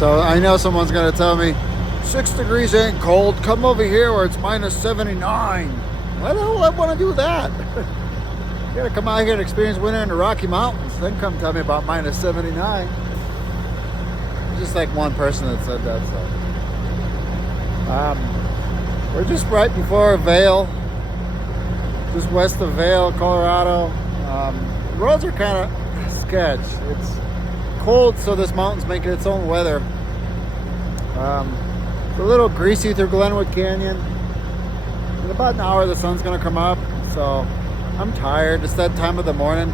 So I know someone's gonna tell me 6 degrees ain't cold, come over here where it's minus 79. Why the hell I want to do that? You gotta come out here and experience winter in the Rocky Mountains, then come tell me about minus 79. Just like one person that said that. So we're just right before Vail, just west of Vail, Colorado. The roads are kind of sketch. It's cold, so this mountain's making its own weather. It's a little greasy through Glenwood Canyon. In about an hour the sun's gonna come up, so I'm tired. It's that time of the morning,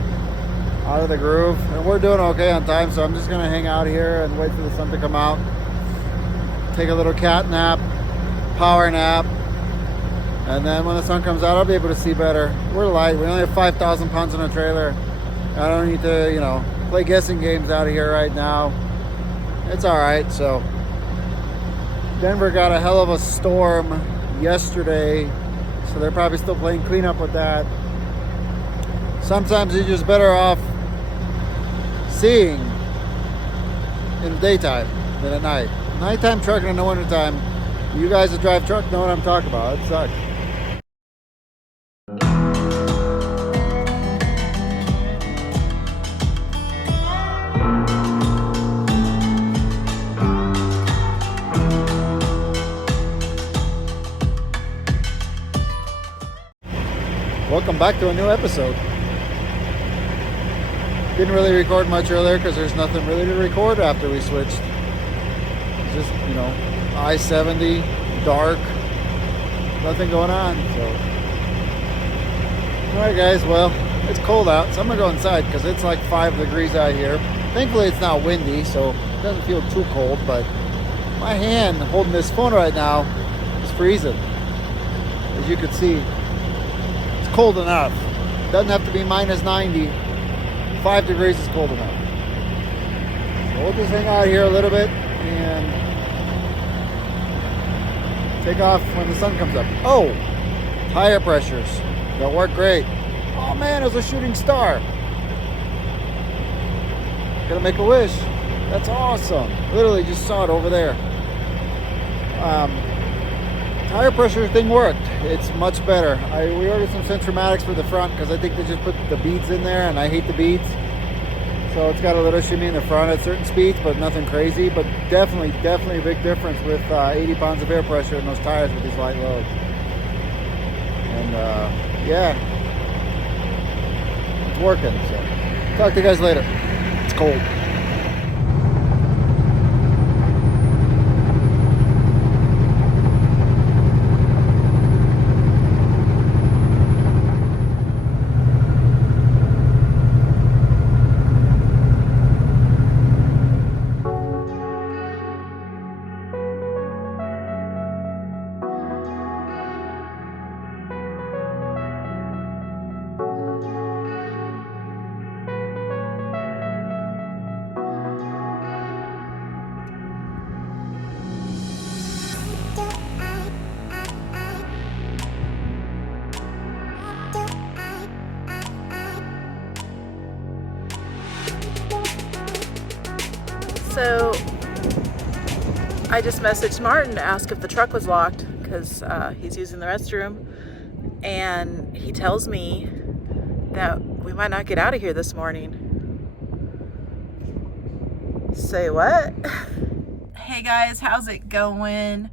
out of the groove, and we're doing okay on time, so I'm just gonna hang out here and wait for the sun to come out, take a little cat nap, power nap, and then when the sun comes out I'll be able to see better. We're light, we only have 5,000 pounds in a trailer. I don't need to, you know, play guessing games out of here right now. It's all right. So Denver got a hell of a storm yesterday, so they're probably still playing cleanup with that. Sometimes you're just better off seeing in the daytime than at night. Nighttime trucking in the wintertime, you guys that drive truck know what I'm talking about. It sucks. Welcome back to a new episode. Didn't really record much earlier because there's nothing really to record after we switched. It's just, you know, I-70, dark, nothing going on. So, alright guys, well, it's cold out, so I'm gonna go inside because it's like 5 degrees out here. Thankfully it's not windy, so it doesn't feel too cold, but my hand holding this phone right now is freezing. As you can see, cold enough. Doesn't have to be minus 90. 5 degrees is cold enough. So we'll just hang out here a little bit and take off when the sun comes up. Oh, tire pressures. They'll work great. Oh man, there's a shooting star. Gonna make a wish. That's awesome. Literally just saw it over there. Tire pressure thing worked. It's much better. We ordered some Centromatics for the front because I think they just put the beads in there and I hate the beads. So it's got a little shimmy in the front at certain speeds, but nothing crazy. But definitely a big difference with 80 pounds of air pressure in those tires with these light loads. And yeah, it's working. So talk to you guys later. It's cold. So I just messaged Martin to ask if the truck was locked because he's using the restroom, and he tells me that we might not get out of here this morning. Say what? Hey guys, how's it going?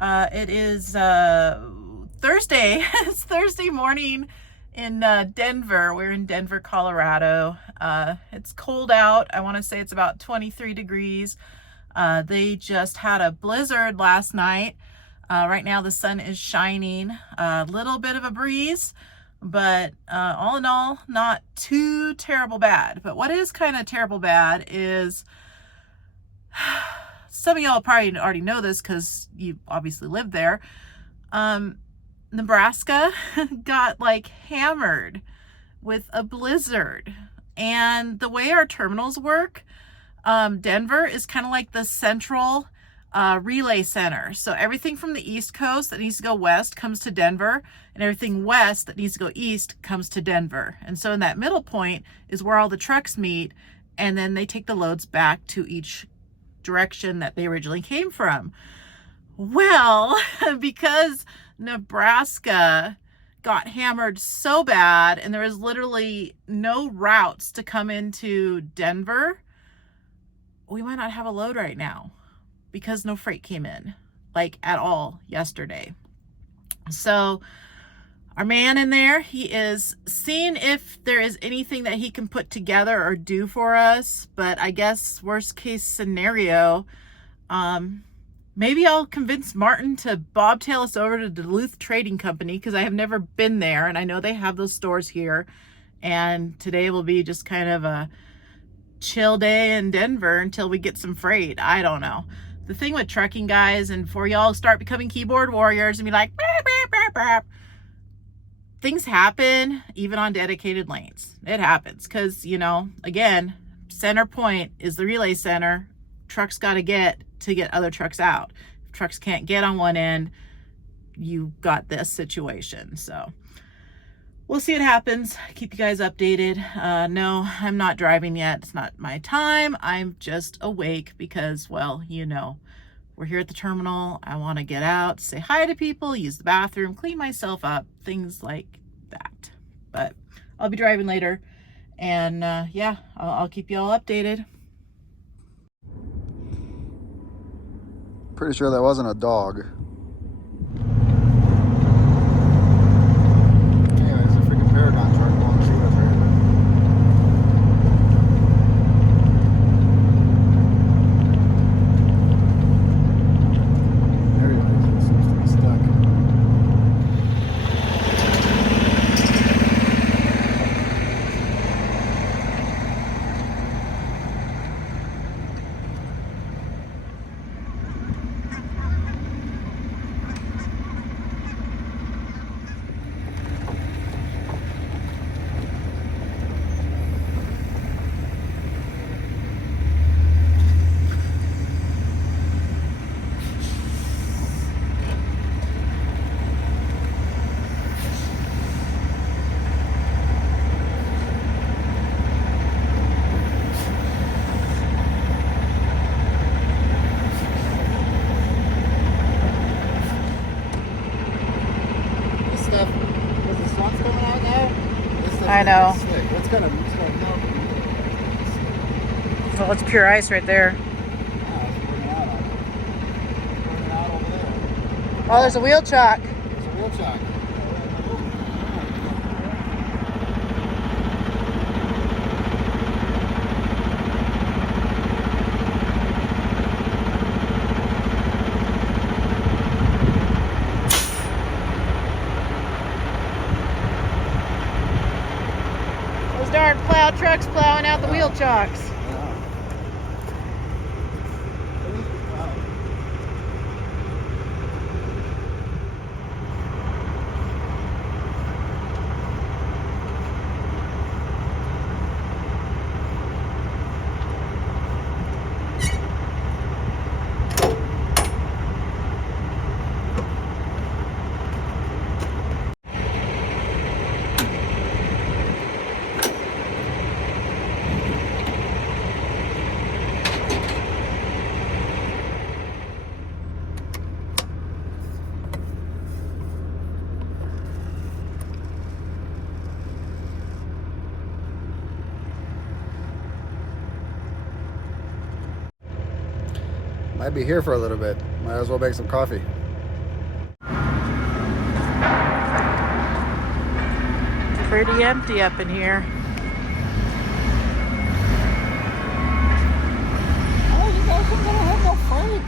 It is Thursday. It's Thursday morning in Denver. We're in Denver, Colorado. It's cold out. I want to say it's about 23 degrees. They just had a blizzard last night. Right now the sun is shining. A little bit of a breeze, but all in all, not too terrible bad. But what is kind of terrible bad is, some of y'all probably already know this because you obviously live there. Nebraska got like hammered with a blizzard, and the way our terminals work, Denver is kind of like the central relay center. So everything from the East Coast that needs to go west comes to Denver, and everything west that needs to go east comes to Denver. And so in that middle point is where all the trucks meet, and then they take the loads back to each direction that they originally came from. Well, because Nebraska got hammered so bad and there was literally no routes to come into Denver, we might not have a load right now because no freight came in, like, at all yesterday. So our man in there, he is seeing if there is anything that he can put together or do for us. But I guess worst case scenario, maybe I'll convince Martin to bobtail us over to Duluth Trading Company, because I have never been there and I know they have those stores here. And today will be just kind of a chill day in Denver until we get some freight. I don't know. The thing with trucking, guys, and before y'all start becoming keyboard warriors and be like, "Brap, brap, brap, brap," things happen even on dedicated lanes. It happens because, you know, again, center point is the relay center. Trucks got to get other trucks out. If trucks can't get on one end, you got this situation. So we'll see what happens. Keep you guys updated. No, I'm not driving yet. It's not my time. I'm just awake because, well, you know, we're here at the terminal. I want to get out, say hi to people, use the bathroom, clean myself up, things like that. But I'll be driving later. And yeah, I'll keep you all updated. Pretty sure that wasn't a dog. Anyways, a freaking Paragon truck going through with her. There he is. It seems to be stuck. I know. It's gonna melt. Well, it's pure ice right there. Oh, there's a wheel chock. There's a wheel chock. Those darn plow trucks plowing out the wheel chocks. Might be here for a little bit. Might as well make some coffee. Pretty empty up in here. Oh, you guys aren't gonna have no freight.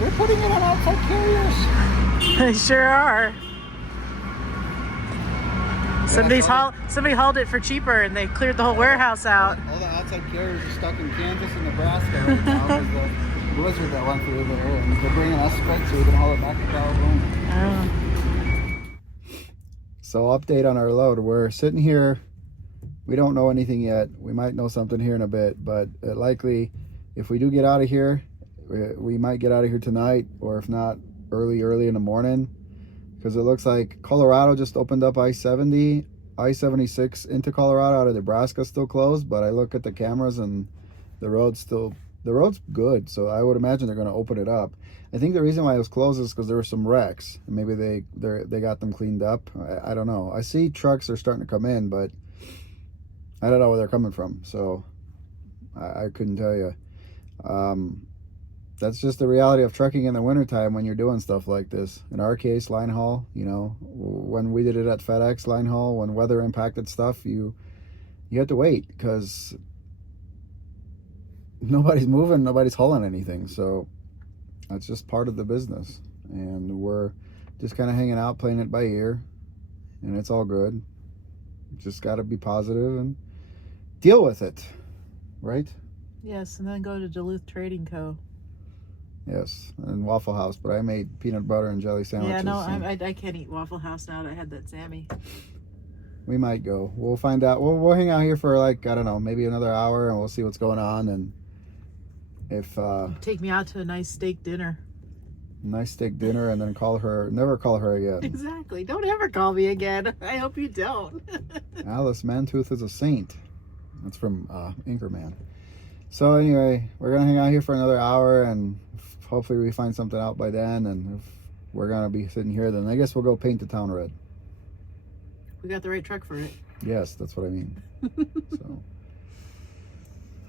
They're putting it on outside carriers. They sure are. Somebody hauled it for cheaper and they cleared the whole warehouse out. All the outside carriers are stuck in Kansas and Nebraska right now because the blizzard that went through there, and they're bringing us freight so we can haul it back to California. Oh. So update on our load. We're sitting here. We don't know anything yet. We might know something here in a bit, but likely if we do get out of here, we might get out of here tonight, or if not, early in the morning, because it looks like Colorado just opened up I-70, I-76 into Colorado out of Nebraska still closed, but I look at the cameras and the The road's good, so I would imagine they're going to open it up. I think the reason why it was closed is because there were some wrecks. Maybe they got them cleaned up. I don't know. I see trucks are starting to come in, but I don't know where they're coming from. So I couldn't tell you. That's just the reality of trucking in the wintertime when you're doing stuff like this. In our case, line haul, you know, when we did it at FedEx line haul, when weather impacted stuff, you had to wait because nobody's moving, nobody's hauling anything. So that's just part of the business. And we're just kind of hanging out, playing it by ear, and it's all good. Just got to be positive and deal with it, right? Yes, and then go to Duluth Trading Co. Yes, and Waffle House, but I made peanut butter and jelly sandwiches. Yeah, no, I can't eat Waffle House now that I had that Sammy. We might go. We'll find out. We'll hang out here for like, I don't know, maybe another hour, and we'll see what's going on. And if take me out to a nice steak dinner. Nice steak dinner, and then never call her again. Exactly. Don't ever call me again. I hope you don't. Alice Mantooth is a saint. That's from Anchorman. So anyway, we're gonna hang out here for another hour, and hopefully we find something out by then. And if we're gonna be sitting here, then I guess we'll go paint the town red. We got the right truck for it. Yes, that's what I mean. So,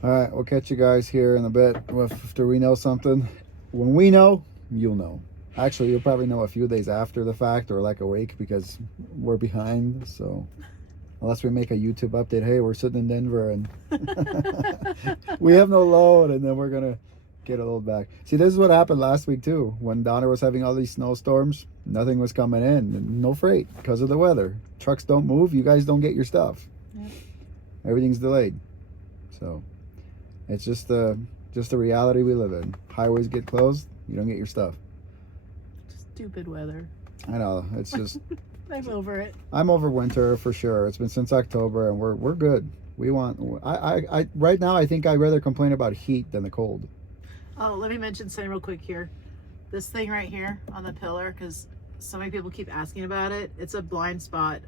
all right, we'll catch you guys here in a bit after we know something. When we know, you'll know. Actually, you'll probably know a few days after the fact, or like a week, because we're behind. So unless we make a YouTube update, hey, we're sitting in Denver and we have no load, and then we're gonna get a load back. See, this is what happened last week too. When Donner was having all these snowstorms, nothing was coming in, and no freight because of the weather. Trucks don't move, you guys don't get your stuff. Yep. Everything's delayed. So it's just the reality we live in. Highways get closed, you don't get your stuff. Stupid weather. I know, it's just I'm over it. I'm over winter for sure. It's been since October, and we're good. We want I right now I think I'd rather complain about heat than the cold. Oh, let me mention something real quick here. This thing right here on the pillar, because so many people keep asking about it. It's a blind spot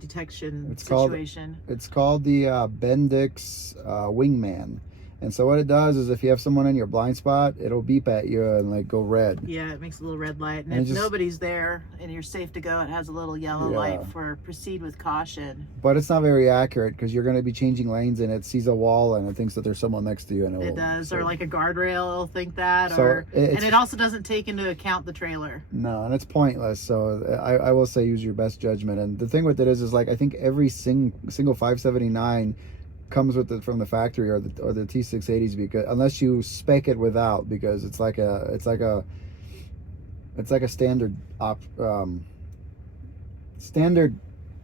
detection situation. It's called the Bendix Wingman. And so what it does is if you have someone in your blind spot, it'll beep at you and like go red. Yeah, it makes a little red light. And if nobody's there and you're safe to go, it has a little yellow light for proceed with caution. But it's not very accurate because you're going to be changing lanes and it sees a wall and it thinks that there's someone next to you. And it does. So, or like a guardrail, it'll think that. So and it also doesn't take into account the trailer. No, and it's pointless. So I will say use your best judgment. And the thing with it is like I think every single 579 comes with it from the factory or the T680s, because unless you spec it without, because it's like a standard standard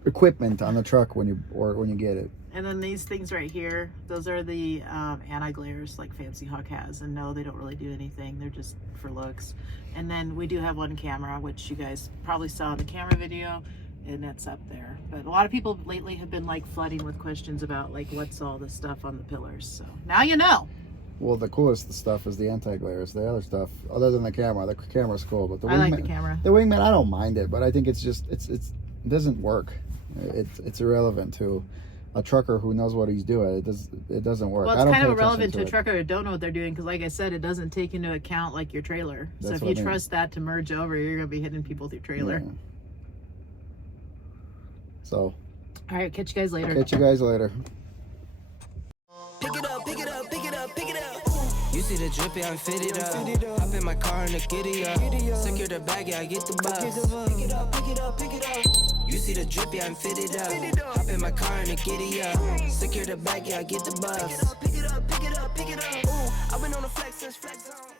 equipment on the truck when you get it. And then these things right here, those are the anti-glares like Fancy Hawk has, and no, they don't really do anything, they're just for looks. And then we do have one camera, which you guys probably saw in the camera video, and that's up there. But a lot of people lately have been like flooding with questions about like what's all this stuff on the pillars. So now you know. Well, the coolest stuff is the anti-glares. The other stuff, other than the camera's cool. But I like the camera. The Wingman, I don't mind it, but I think it's just it doesn't work. It's irrelevant to a trucker who knows what he's doing. It doesn't work. Well, it's kind of irrelevant to a trucker who don't know what they're doing, because like I said, it doesn't take into account like your trailer. So if you trust that to merge over, you're gonna be hitting people with your trailer. Yeah. So, all right, catch you guys later. Catch you guys later. Pick it up, pick it up, pick it up, pick it up. You see the drippy, I'm fitted up. Hop in my car and the giddy up. Secure the bag, yeah, I get the bus. Pick it up, pick it up, pick it up. You see the drippy, I'm fitted up. Hop in my car and the giddy up. Secure the bag, yeah, I get the bus. Pick it up, pick it up, pick it up, pick it up. I've been on the flex since flex zone.